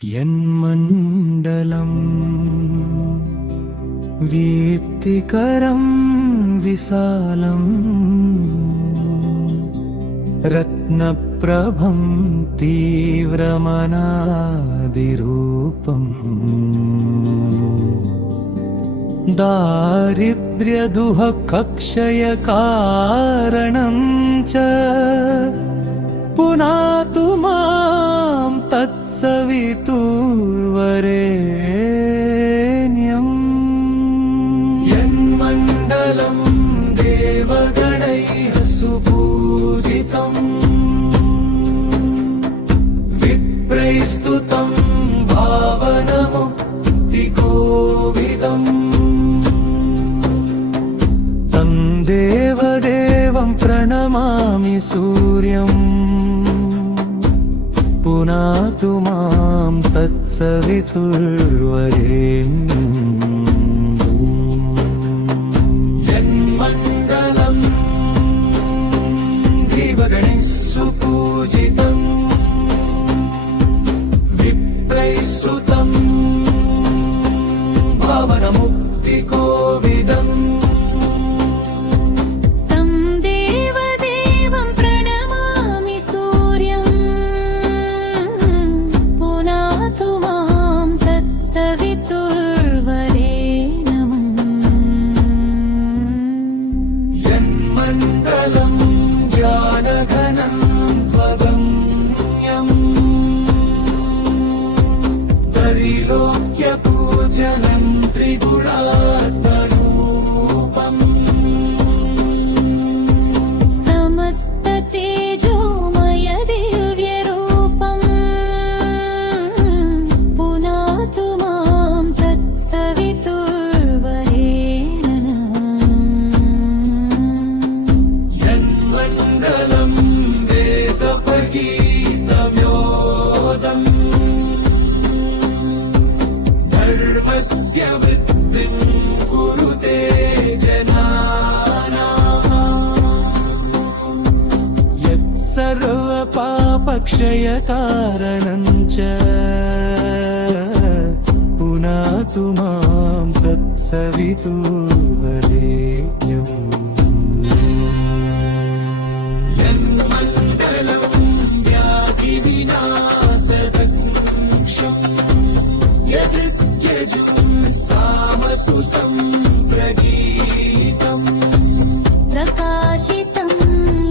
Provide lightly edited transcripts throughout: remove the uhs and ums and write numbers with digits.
यन्मण्डलं वीप्तिकरं विशालं रत्नप्रभं तीव्रमनादिरूपम् दारिद्र्यदुःखक्षयकारणं च पुनातु मां तत्सवितुर्वरेण्यम् यन्मण्डलं देवगणैः सुपूजितं विप्रैस्तुतं भावनमुक्तिकोविदम् तं देवदेवं प्रणमामि सूर्यम् पुनातु मां तत्सवितुर्वरेण्यम् यन्मण्डलं देवगणैः सुपूजितं विप्रैः स्तुतं भावनमुक्तिकोविदम् मण्डलं ज्ञानघनं त्वगम्यं त्रैलोक्यपूजनं त्रिगुणात्मरूपम् समस्ततेजोमय दिव्यरूपम् पुनातु मां यन्मण्डलं वेदपगीतव्योदम् धर्मस्य वृद्धिं कुरुते जनानाम् यत्सर्वपापक्षयकारणं च पुनातु मां तत्सवितुर्वरेण्यम् सम्प्रगीतम् प्रकाशितं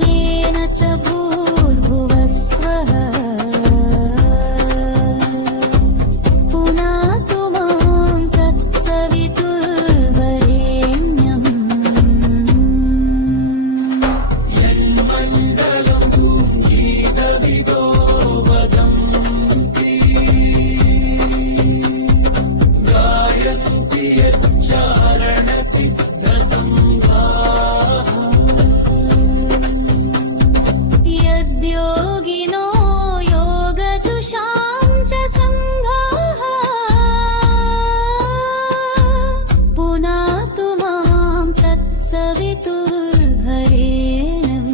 येन च भूर्भुवस्वः पुनातु मां तत्सवितुर्वरेण्यम् यन्मण्डलं गीतविदो वदन्ति गायन्ति यद्योगिनो योगजुषां च सङ्घाः पुनातु मां तत्सवितुर्वरेण्यम्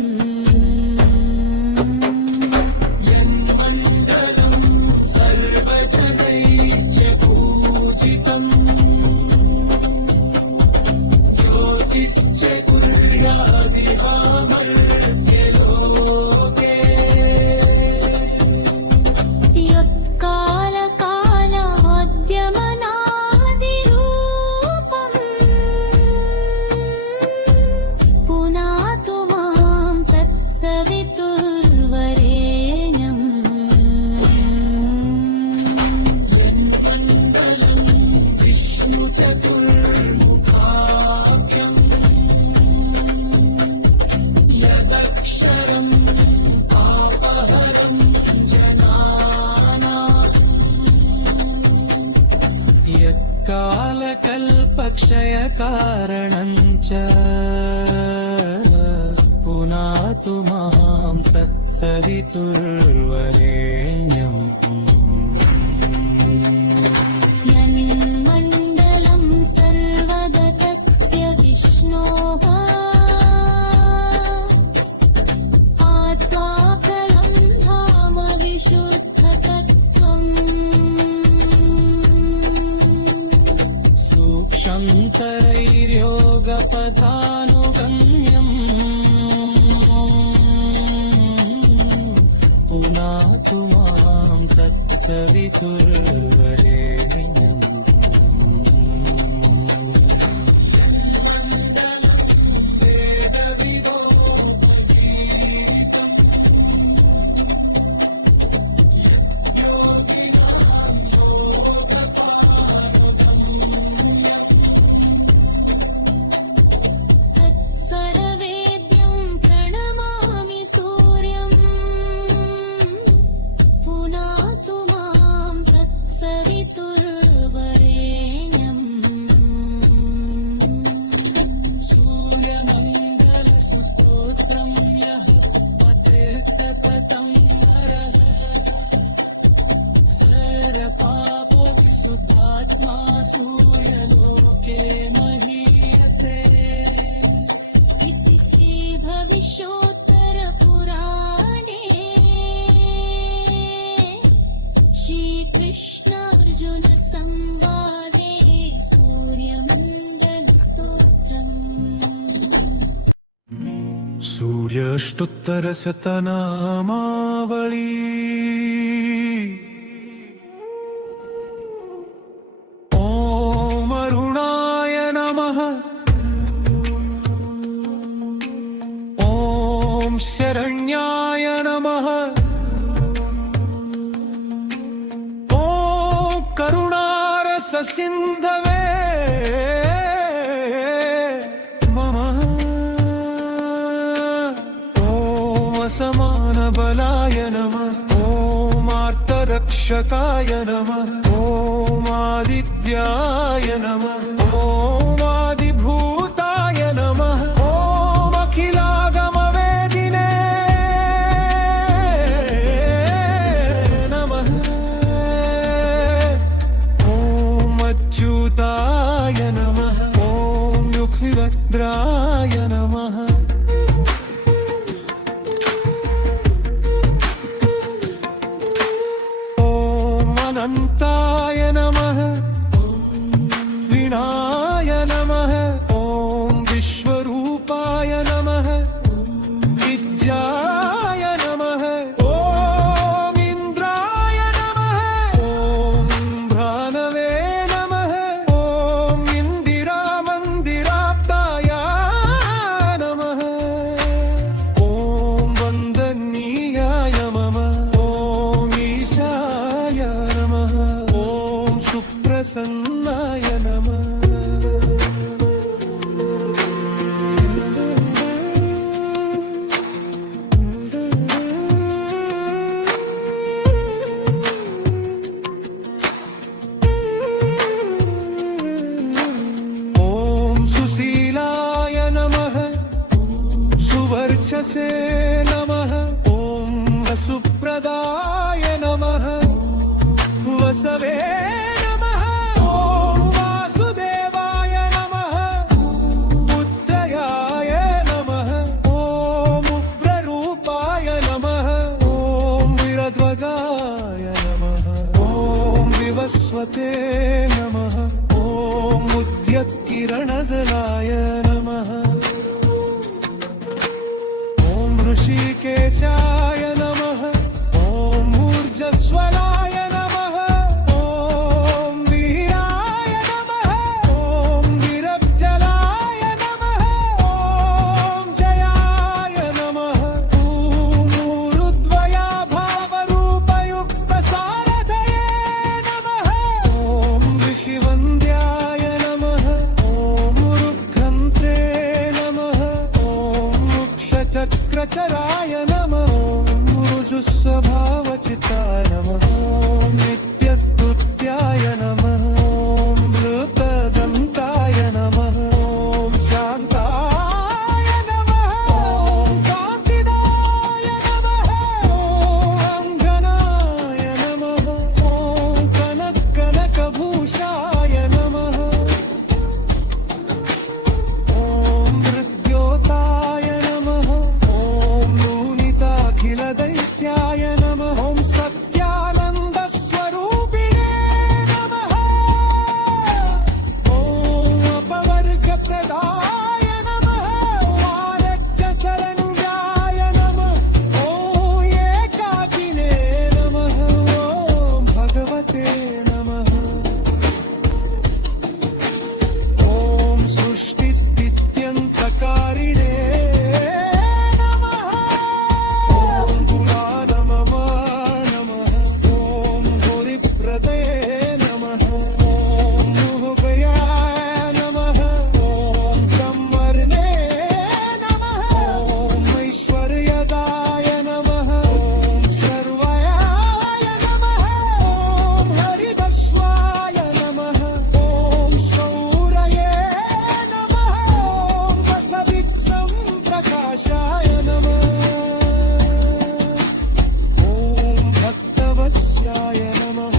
यन्मण्डलं सर्वजनैश्च पूजितम् ज्योतिश्च कुर्यादिहामर्त्यलोके यत्कालकालाद्यमनादिरूपम् पुनातु मां तत्सवितुर्वरेण्यम् यन्मण्डलं विष्णुचतुर्मुखाख्यम् यदक्षरं पापहरं जनानाम् यत्कालकल्पक्षयकारणं च पुनातु मां तत्सवितुर्वरेण्यम् यन्मण्डलं सर्वगतस्य विष्णोः आत्मा परं धाम विशुद्धतत्त्वम् श्रुत्यन्तरैर्योगपदानुगम्यम् पुनातु मां तत्सवितुर्वरेण्यम् तत्सर्वेद्यं प्रणमामि सूर्यम् पुनातु मां तत्सवितुर्वरेण्यम् सूर्यमण्डलसुस्तोत्रं यः पठेत् सततं नरः सर्वपापविसुद्धात्मा सूर्यलोके महीयते। इति श्रीभविष्योत्तरपुराणे श्रीकृष्णार्जुनसंवादे सूर्यमण्डलस्तोत्रम्। सूर्यष्टोत्तरशतनामावली ॐ अरुणाय नमः ॐ शरण्याय नमः ॐ करुणारससिन्धवे समानबलाय नमः ॐ आर्तरक्षकाय नमः ॐ आदित्याय नमः ॐ आदिभूताय नमः ॐ अखिलागमवेदिने नमः ॐ अच्युताय नमः ॐ युगभद्राय नमः अनन्ताय नमः वीणाय नमः ॐ विश्वरूपाय नमः विद्याय नमः ॐ इन्द्राय नमः ॐ भ्रानवे नमः ॐ इन्दिरामन्दिराप्ताय नमः ॐ वन्दनीयाय नमः ॐ ईशाय सुप्रसन्नाय नमः ॐ सुशीलाय नमः सुवर्चसे नमः ॐ वसुप्रदाय नमः वसवे स्वते नमः ॐ उद्यत्किरणजलाय नमः ॐ ऋषिकेशाय नमः ॐ ऊर्जस्वलाय नमः ॐ वीराय नमः ॐ वीरब्जलाय नमः ॐ जयाय नमः ॐ ऊरुद्वया भावरूपयुक्तसारथये नमः ॐ मूर्ते नमः ॐ सृष्टिस्थित्यन्तकारिणे नमः ॐ पुराणममा नमः ॐ भूरिप्रदये नमः ॐ मुहुपयाय नमः ॐ ब्रह्मर्णे नमः ॐ ऐश्वर्यदाय नमः ॐ सर्वयाय नमः ॐ हरिदश्वाय नमः ॐ शौरये नमः ॐ वसविक्सं प्रकाशाय नमः ॐ भक्तवस्याय नमः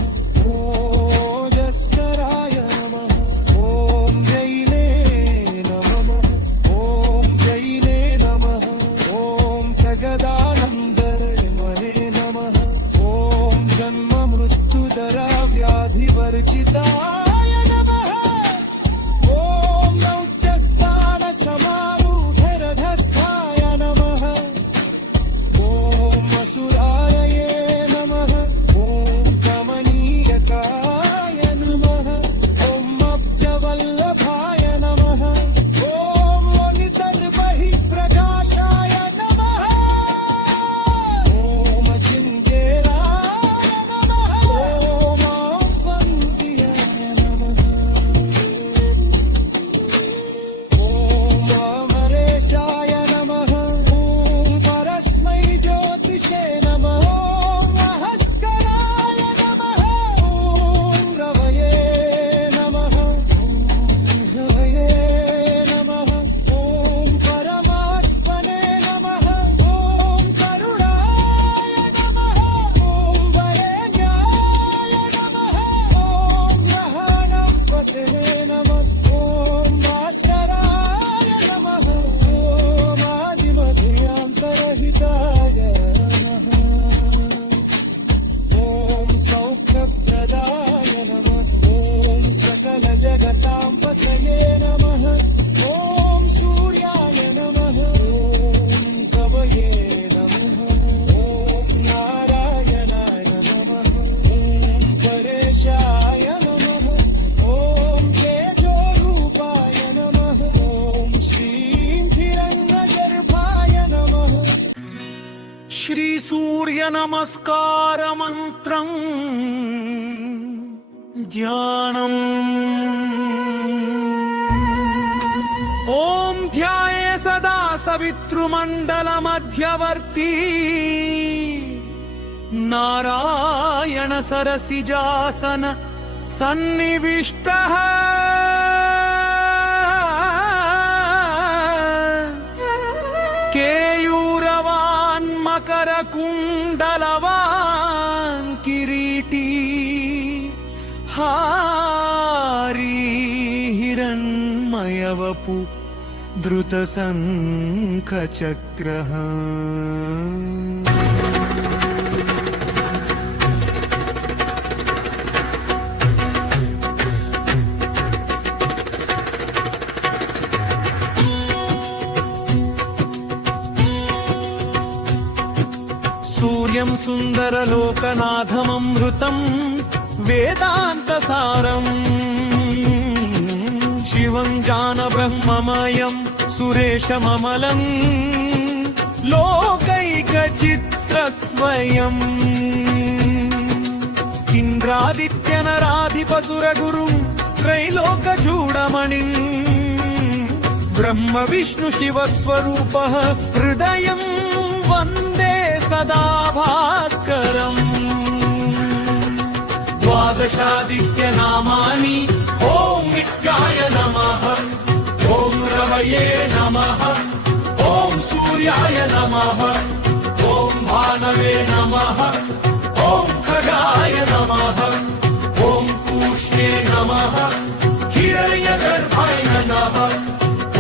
ओजस्कराय नमः ॐ जैने नमः ॐ जैने नमः ॐ जगदानन्दमने नमः ॐ जन्ममृत्युदरा व्याधिवर्जिताय नमः ॐ नौच्यस्थानसमारूढरधस्थाय नमः ॐ असुराय नमः ॐ कमनीयकाय नमः ॐ अब्जवल्लभाय नमः ॐ लोलितर्बहिप्रकाशाय नमः ॐ अचिन्त्यराय नमः ॐ औपन्त्याय नमः ॐ अमरेशाय नमः ॐ परस्मै ज्योतिषे नमः ॐ रहस्कराय नमः ॐ रवये नमः ॐ रवये नमः ॐ परमात्मने नमः ॐ करुणाय नमः ॐ वरेण्याय नमः ॐ ग्रहाणपते नमः ॐ भास्कराय नमः ॐ आदिमध्यान्तरहिताय नमः ॐ सौख्यप्रदाय नमः ॐ सकलजगतां पतये नमः ॐ सूर्याय नमः ॐ कवये नमः ॐ नारायणाय नमः ॐ परेशाय नमः ॐ तेजोरूपाय नमः ॐ श्रीं हिरण्यगर्भाय नमः శ్రీ సూర్య నమస్కార మంత్రం ధ్యానం ఓం ధ్యాయే సదా సవితృమండల మధ్యవర్తి నారాయణ సరసిజాసన సన్నివిష్టః కేయూరవాన్ మకర కుండలవాన్ కిరీటీ హారీ హిరణ్మయవపు ధృత శంఖ చక్రః సూర్యం సుందరలోకనాథమమృతం వేదాంతసారం శివం జానబ్రహ్మమయం సురేశమమలం లోకైకచిత్రస్వయం ఇంద్రాదిత్యనరాధిపసురగురుం త్రైలోకచూడమణిం బ్రహ్మ విష్ణు శివస్వరూపః హృదయం వందే సదా భాస్కరం ద్వాదశాదిత్యనామాని ఓం నిత్యాయ నమః ఓం రవయే నమః ఓం సూర్యాయ నమః ఓం భానవే నమః ఓం ఖగాయ నమః ఓం పూష్ణే నమః హిరణ్యగర్భాయ నమః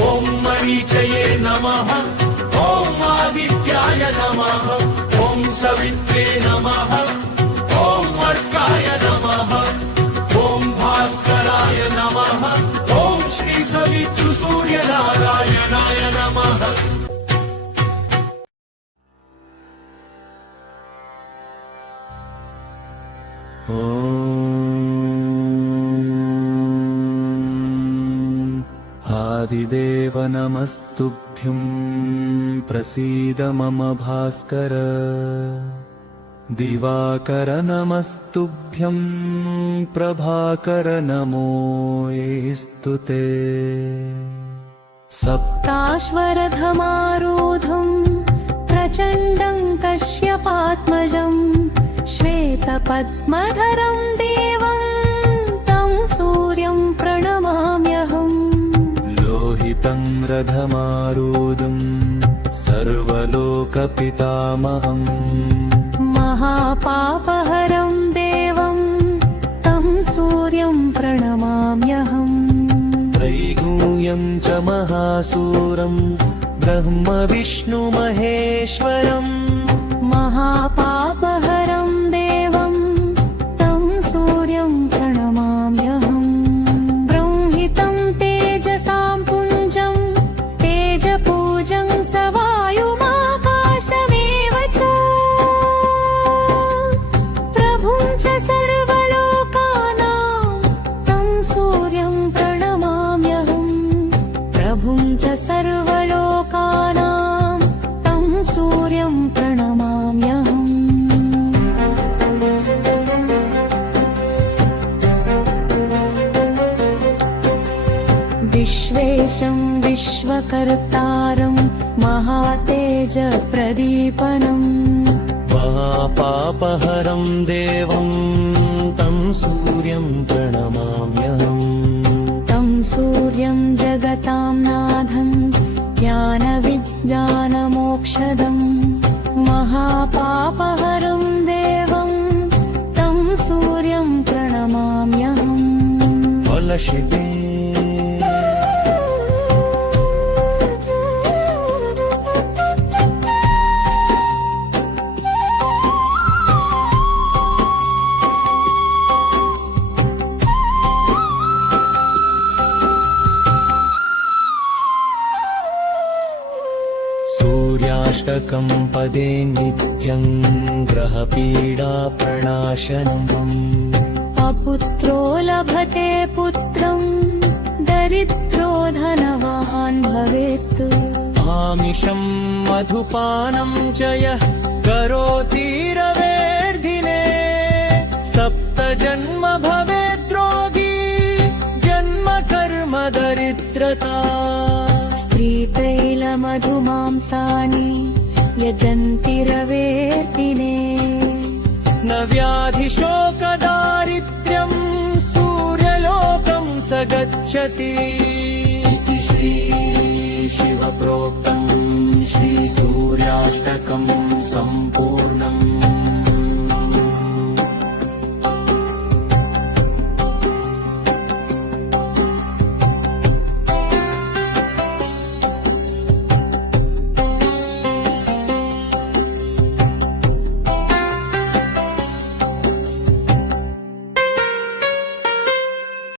ఓం మరీచయే నమః ఓం ఆదిత్యాయ నమః ఓం సవిత్రే నమః ఓం అర్కాయ నమః ఓం భాస్కరాయ నమః ఓం శ్రీ సవితృ సూర్యనారాయణాయ నమః ఓం आदिदेव नमस्तुभ्यं प्रसीद मम भास्कर दिवाकर नमस्तुभ्यं प्रभाकर नमोऽस्तु ते काश्वरधमारूढं प्रचण्डं कश्यपात्मजं श्वेतपद्मधरं देवं तं सूर्यं प्रणमाम्यहम् लोहितं रथमारूढं सर्वलोकपितामहम् महापापहरं देवं तं सूर्यं प्रणमाम्यहम् त्रैगुण्यं च महासूरं ब्रह्म विष्णु महेश्वरम् महापापहरं देवं तं सूर्यं प्रणमाम्यहम् ब्रह्मितं तेजसां पुञ्जं तेजपूजं स वायुमाकाशमेव च प्रभुं च सर्वलोकानां तं सूर्यं प्रणमाम्यहम् प्रभुं च सर्वलोकानां तं सूर्यं प्रणमाम्यहम् विश्वेशं विश्वकर्तारं महातेजप्रदीपनम् महापापहरं देवं तं सूर्यं प्रणमाम्यहम् तं सूर्यं जगतां नाथं ज्ञानविज्ञानमोक्षदं महापापहरं देवं तं सूर्यं प्रणमाम्यहम् फलशिते सूर्याष्टकं पदे नित्यं ग्रहपीडा प्रणाशनम् अपुत्रो लभते पुत्रं दरिद्रो धनवान् भवेत् आमिषं मधुपानं च यः करोति रवेर्दिने सप्तजन्म भवेद्रोगी जन्म कर्म दरिद्रता स्त्रीतैलमधुमांसानि यजन्ति रवेर्दिने न व्याधिशोकदारिद्र्यं सूर्यलोकं स गच्छति इति श्रीशिवप्रोक्तं श्रीसूर्याष्टकं सम्पूर्णम्